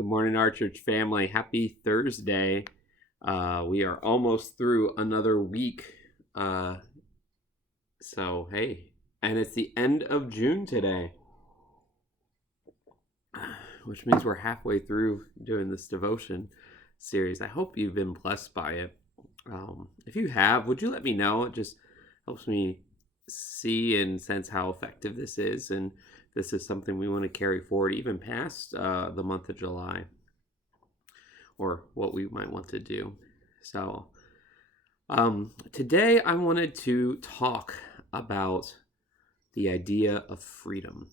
Good morning, our church family. Happy Thursday. We are almost through another week. Hey, and it's the end of June today, which means we're halfway through doing this devotion series. I hope you've been blessed by it. If you have, would you let me know? It just helps me see and sense how effective this is, and this is something we want to carry forward even past the month of July, or what we might want to do. So today I wanted to talk about the idea of freedom.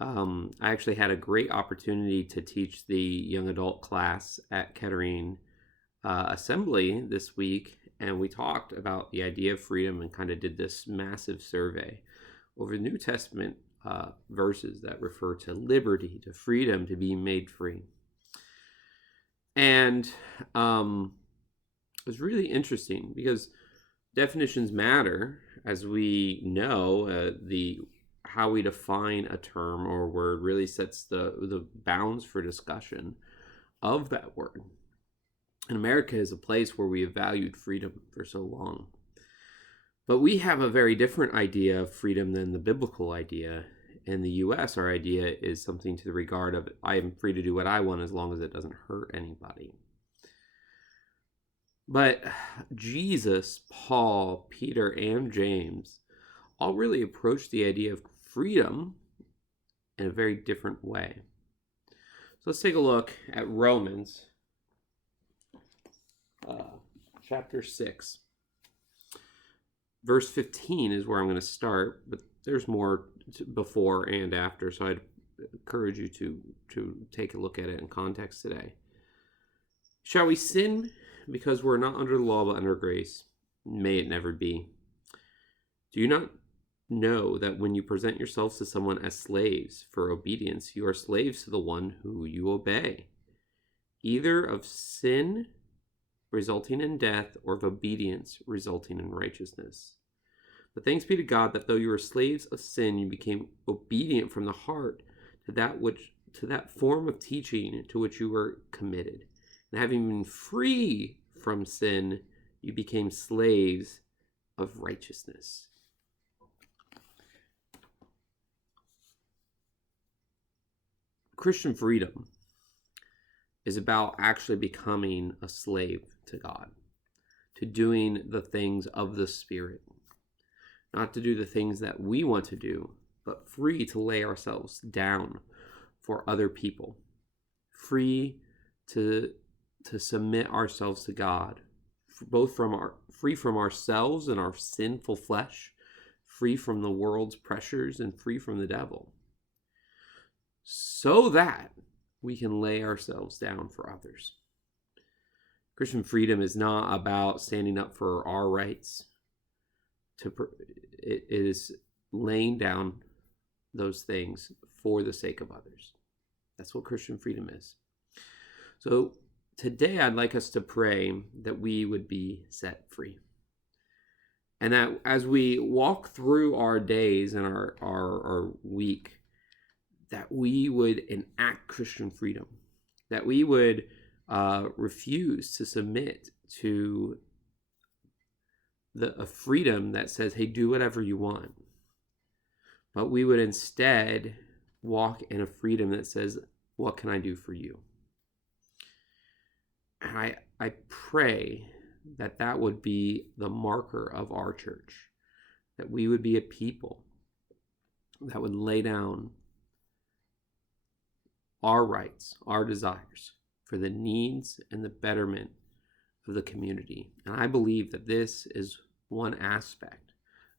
I actually had a great opportunity to teach the young adult class at Kettering Assembly this week, and we talked about the idea of freedom and kind of did this massive survey over New Testament verses that refer to liberty, to freedom, to being made free. And it was really interesting because definitions matter, as we know. How we define a term or word really sets the bounds for discussion of that word. And America is a place where we have valued freedom for so long. But we have a very different idea of freedom than the biblical idea. In the U.S., our idea is something to the regard of, I am free to do what I want as long as it doesn't hurt anybody. But Jesus, Paul, Peter, and James all really approach the idea of freedom in a very different way. So let's take a look at Romans chapter 6. Verse 15 is where I'm going to start, but there's more before and after, so I'd encourage you to take a look at it in context today. Shall we sin because we're not under the law but under grace? May it never be. Do you not know that when you present yourselves to someone as slaves for obedience, you are slaves to the one who you obey, either of sin resulting in death or of obedience resulting in righteousness? But thanks be to God that though you were slaves of sin, you became obedient from the heart to that form of teaching to which you were committed. And having been free from sin, you became slaves of righteousness. Christian freedom is about actually becoming a slave to God, to doing the things of the Spirit. Not to do the things that we want to do, but free to lay ourselves down for other people. Free to submit ourselves to God, free from ourselves and our sinful flesh, free from the world's pressures, and free from the devil, so that we can lay ourselves down for others. Christian freedom is not about standing up for our rights. It is laying down those things for the sake of others. That's what Christian freedom is. So today I'd like us to pray that we would be set free. And that as we walk through our days and our week, that we would enact Christian freedom. That we would refuse to submit to a freedom that says, hey, do whatever you want. But we would instead walk in a freedom that says, what can I do for you? And I pray that would be the marker of our church, that we would be a people that would lay down our rights, our desires for the needs and the betterment of the community. And I believe that this is one aspect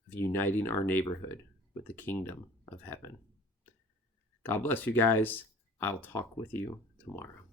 of uniting our neighborhood with the kingdom of heaven. God bless you guys. I'll talk with you tomorrow.